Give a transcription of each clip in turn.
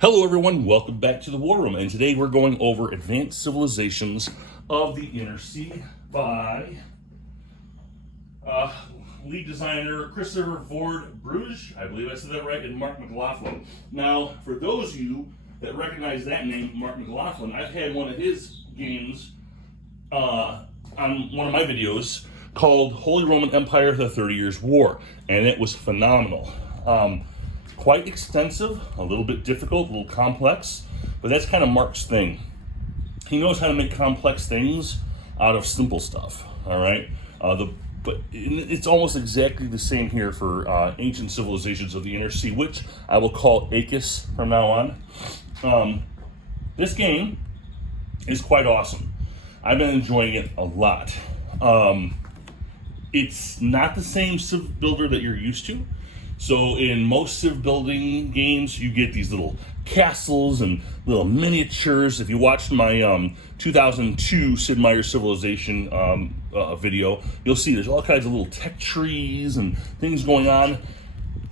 Hello everyone, welcome back to the War Room, and today we're going over Advanced Civilizations of the Inner Sea by lead designer Christopher Ford Bruges, I believe I said that right, and Mark McLaughlin. Now, for those of you that recognize that name, Mark McLaughlin, I've had one of his games on one of my videos called Holy Roman Empire, the 30 Years War, and it was phenomenal. Quite extensive, a little bit difficult, a little complex, but that's kind of Mark's thing. He knows how to make complex things out of simple stuff, all right? But it's almost exactly the same here for Ancient Civilizations of the Inner Sea, which I will call ACUS from now on. This game is quite awesome. I've been enjoying it a lot. It's not the same civ builder that you're used to. So in most civ building games, you get these little castles and little miniatures. If you watched my 2002 Sid Meier's Civilization video, you'll see there's all kinds of little tech trees and things going on.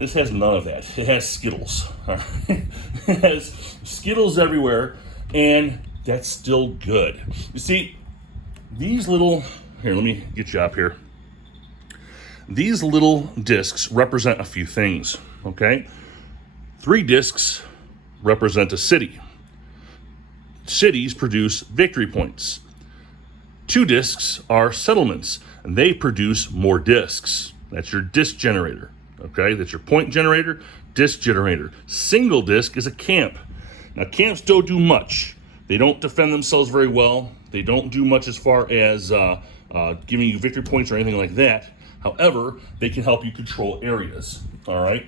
This has none of that. It has Skittles. It has Skittles everywhere, and that's still good. You see, these little... Here, let me get you up here. These little discs represent a few things, okay? 3 discs represent a city. Cities produce victory points. 2 discs are settlements, and they produce more discs. That's your disc generator, okay? That's your point generator, disc generator. Single disc is a camp. Now, camps don't do much. They don't defend themselves very well. They don't do much as far as giving you victory points or anything like that. However, they can help you control areas, all right?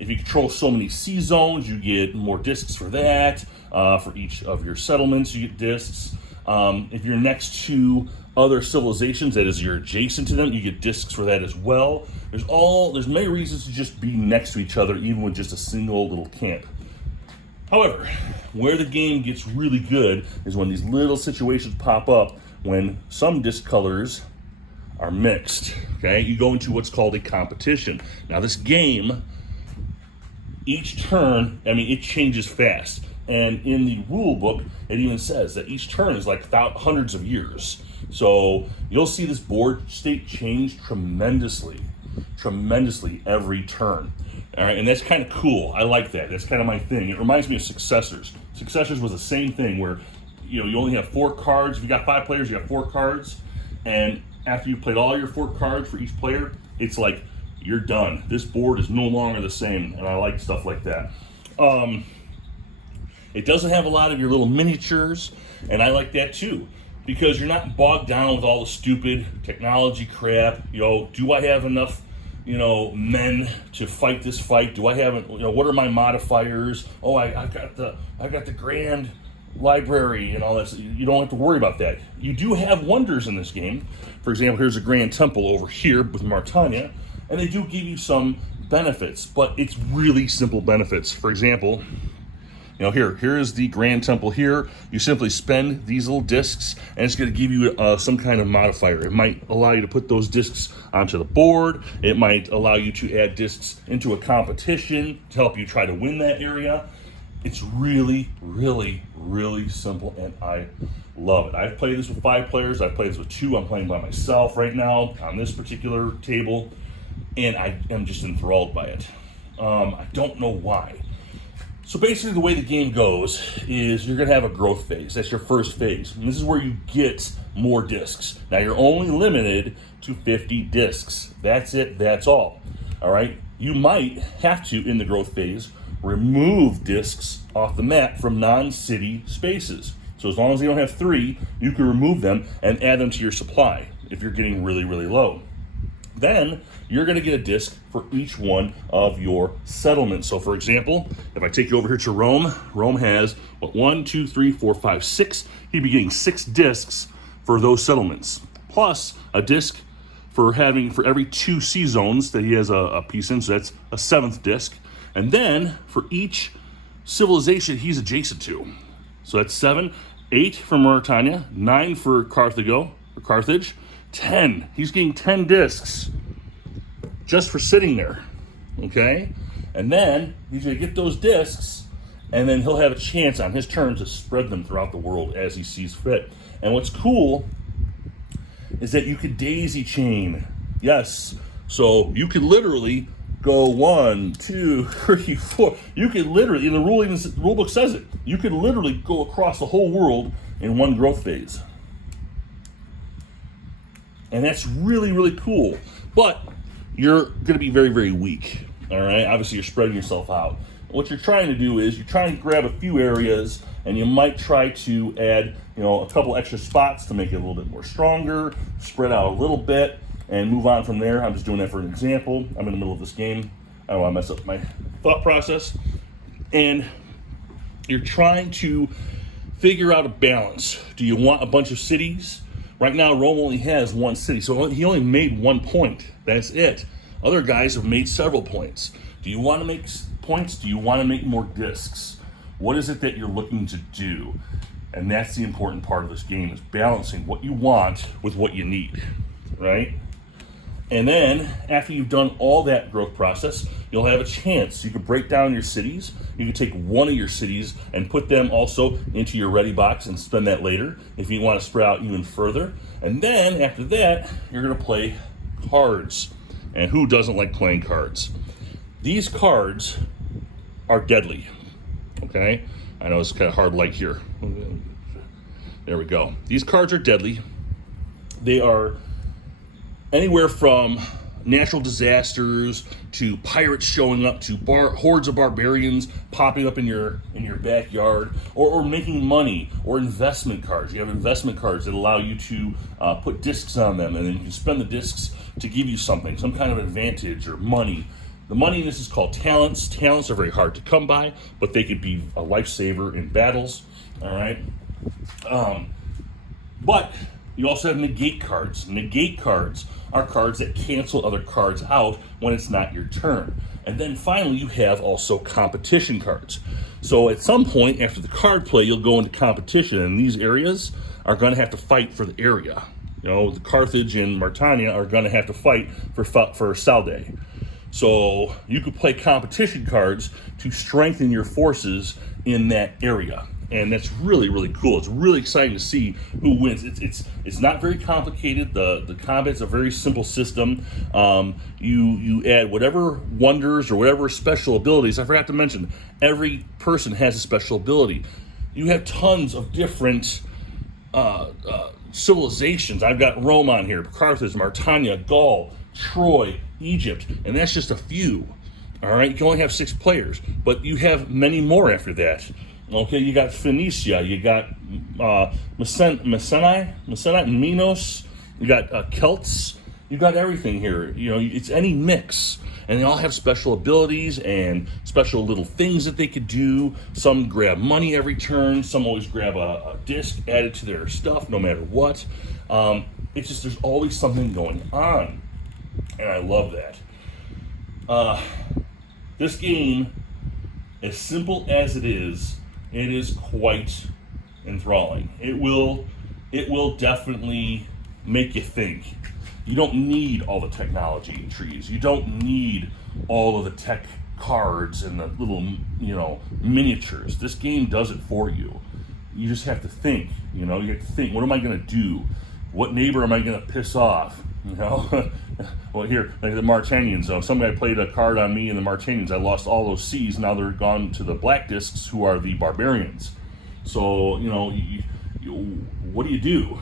If you control so many sea zones, you get more discs for that. For each of your settlements, you get discs. If you're next to other civilizations, that is, you're adjacent to them, you get discs for that as well. There's many reasons to just be next to each other, even with just a single little camp. However, where the game gets really good is when these little situations pop up when some disc colors are mixed, okay? You go into what's called a competition. Now this game, each turn, it changes fast. And in the rule book, it even says that each turn is like hundreds of years. So you'll see this board state change tremendously every turn. All right, and that's kind of cool. I like that. That's kind of my thing. It reminds me of Successors. Successors was the same thing where, you only have 4 cards. If you got 5 players, you have 4 cards. And after you've played all your 4 cards for each player, it's like, you're done. This board is no longer the same, and I like stuff like that. It doesn't have a lot of your little miniatures, and I like that too, because you're not bogged down with all the stupid technology crap. Do I have enough, men to fight this fight? Do I have, what are my modifiers? Oh, I got the grand library and all that. You don't have to worry about that. You do have wonders in this game. For example, here's a grand temple over here with Martania, and they do give you some benefits, but it's really simple benefits. For example, here is the grand temple here. You simply spend these little discs, and it's going to give you some kind of modifier. It might allow you to put those discs onto the board. It might allow you to add discs into a competition to help you try to win that area. It's really, really, really simple, and I love it. I've played this with 5 players. I've played this with 2. I'm playing by myself right now on this particular table, and I am just enthralled by it. I don't know why. So basically the way the game goes is you're going to have a growth phase. That's your first phase. And this is where you get more discs. Now you're only limited to 50 discs. That's it. That's all. All right? You might have to, in the growth phase, remove discs off the map from non-city spaces. So as long as you don't have 3, you can remove them and add them to your supply if you're getting really, really low. Then you're going to get a disc for each one of your settlements. So for example, if I take you over here to Rome, Rome has 1, 2, 3, 4, 5, 6. He'd be getting 6 discs for those settlements, plus a disc for every 2 sea zones that he has a piece in. So that's a 7th disc. And then for each civilization he's adjacent to. So that's 7, 8 for Mauritania, 9 for Carthage, 10. He's getting 10 discs just for sitting there, okay? And then he's going to get those discs and then he'll have a chance on his turn to spread them throughout the world as he sees fit. And what's cool is that you could daisy chain. Yes. So you could literally go 1, 2, 3, 4. You could literally, in the rule book says it, you could literally go across the whole world in one growth phase. And that's really, really cool. But you're going to be very, very weak. All right? Obviously, you're spreading yourself out. What you're trying to do is you're trying to grab a few areas, and you might try to add, a couple extra spots to make it a little bit more stronger, spread out a little bit, and move on from there. I'm just doing that for an example. I'm in the middle of this game. I don't want to mess up my thought process. And you're trying to figure out a balance. Do you want a bunch of cities? Right now, Rome only has one city, so he only made 1 point. That's it. Other guys have made several points. Do you want to make points? Do you want to make more discs? What is it that you're looking to do? And that's the important part of this game, is balancing what you want with what you need, right? And then, after you've done all that growth process, you'll have a chance. You can break down your cities. You can take one of your cities and put them also into your ready box and spend that later if you want to spread out even further. And then, after that, you're going to play cards. And who doesn't like playing cards? These cards are deadly, okay? I know it's kind of hard light here. There we go. These cards are deadly. They are anywhere from natural disasters to pirates showing up to hordes of barbarians popping up in your backyard, or making money, or investment cards. You have investment cards that allow you to put discs on them, and then you can spend the discs to give you something, some kind of advantage or money. The money in this is called talents. Talents are very hard to come by, but they could be a lifesaver in battles. All right. But you also have negate cards. Negate cards are cards that cancel other cards out when it's not your turn. And then finally, you have also competition cards. So at some point after the card play, you'll go into competition, and these areas are going to have to fight for the area. The Carthage and Mauretania are going to have to fight for Saldae. So you could play competition cards to strengthen your forces in that area. And that's really, really cool. It's really exciting to see who wins. It's not very complicated. The combat's a very simple system. You add whatever wonders or whatever special abilities. I forgot to mention, every person has a special ability. You have tons of different civilizations. I've got Rome on here, Carthage, Mauretania, Gaul, Troy, Egypt, and that's just a few. All right, you can only have 6 players, but you have many more after that. Okay, you got Phoenicia, you got Mycenae, Minos, you got Celts, you got everything here. It's any mix, and they all have special abilities and special little things that they could do. Some grab money every turn, some always grab a disc added to their stuff no matter what. It's just, there's always something going on, and I love that. This game, as simple as it is quite enthralling. It will definitely make you think. You don't need all the technology trees. You don't need all of the tech cards and the little, miniatures. This game does it for you. You just have to think. You have to think, what am I going to do? What neighbor am I going to piss off? Well, here, like the Mauretanians. Some guy played a card on me and the Mauretanians. I lost all those C's. Now they're gone to the black discs, who are the barbarians. So, what do you do?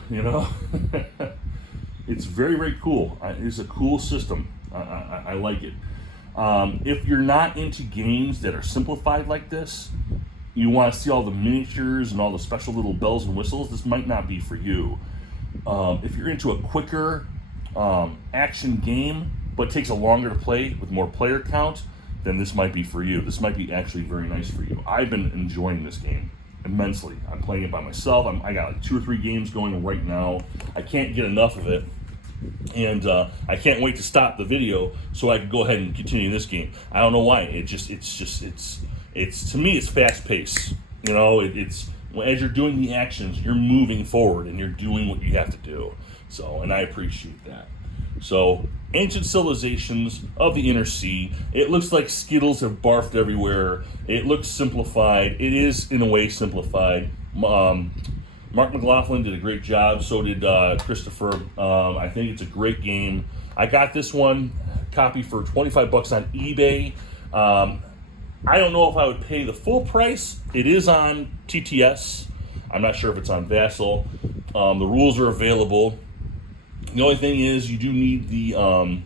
It's very, very cool. It's a cool system. I like it. If you're not into games that are simplified like this, you want to see all the miniatures and all the special little bells and whistles, this might not be for you. If you're into a quicker action game, but takes a longer to play with more player count, then this might be for you. This might be actually very nice for you. I've been enjoying this game immensely. I'm playing it by myself. I got like 2 or 3 games going right now. I can't get enough of it, and I can't wait to stop the video so I can go ahead and continue this game. I don't know why. It's to me, it's fast paced. It's as you're doing the actions, you're moving forward and you're doing what you have to do. So, and I appreciate that. So, Ancient Civilizations of the Inner Sea. It looks like Skittles have barfed everywhere. It looks simplified. It is, in a way, simplified. Mark McLaughlin did a great job. So did Christopher. I think it's a great game. I got this one copy for $25 on eBay. I don't know if I would pay the full price. It is on TTS. I'm not sure if it's on Vassal. The rules are available. The only thing is you do need the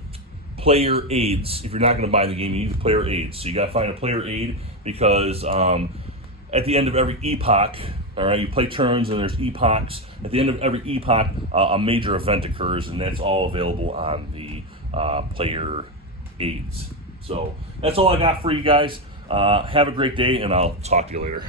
player aids. If you're not going to buy the game, you need the player aids. So you got to find a player aid because at the end of every epoch, all right, you play turns and there's epochs. At the end of every epoch, a major event occurs, and that's all available on the player aids. So that's all I got for you guys. Have a great day, and I'll talk to you later.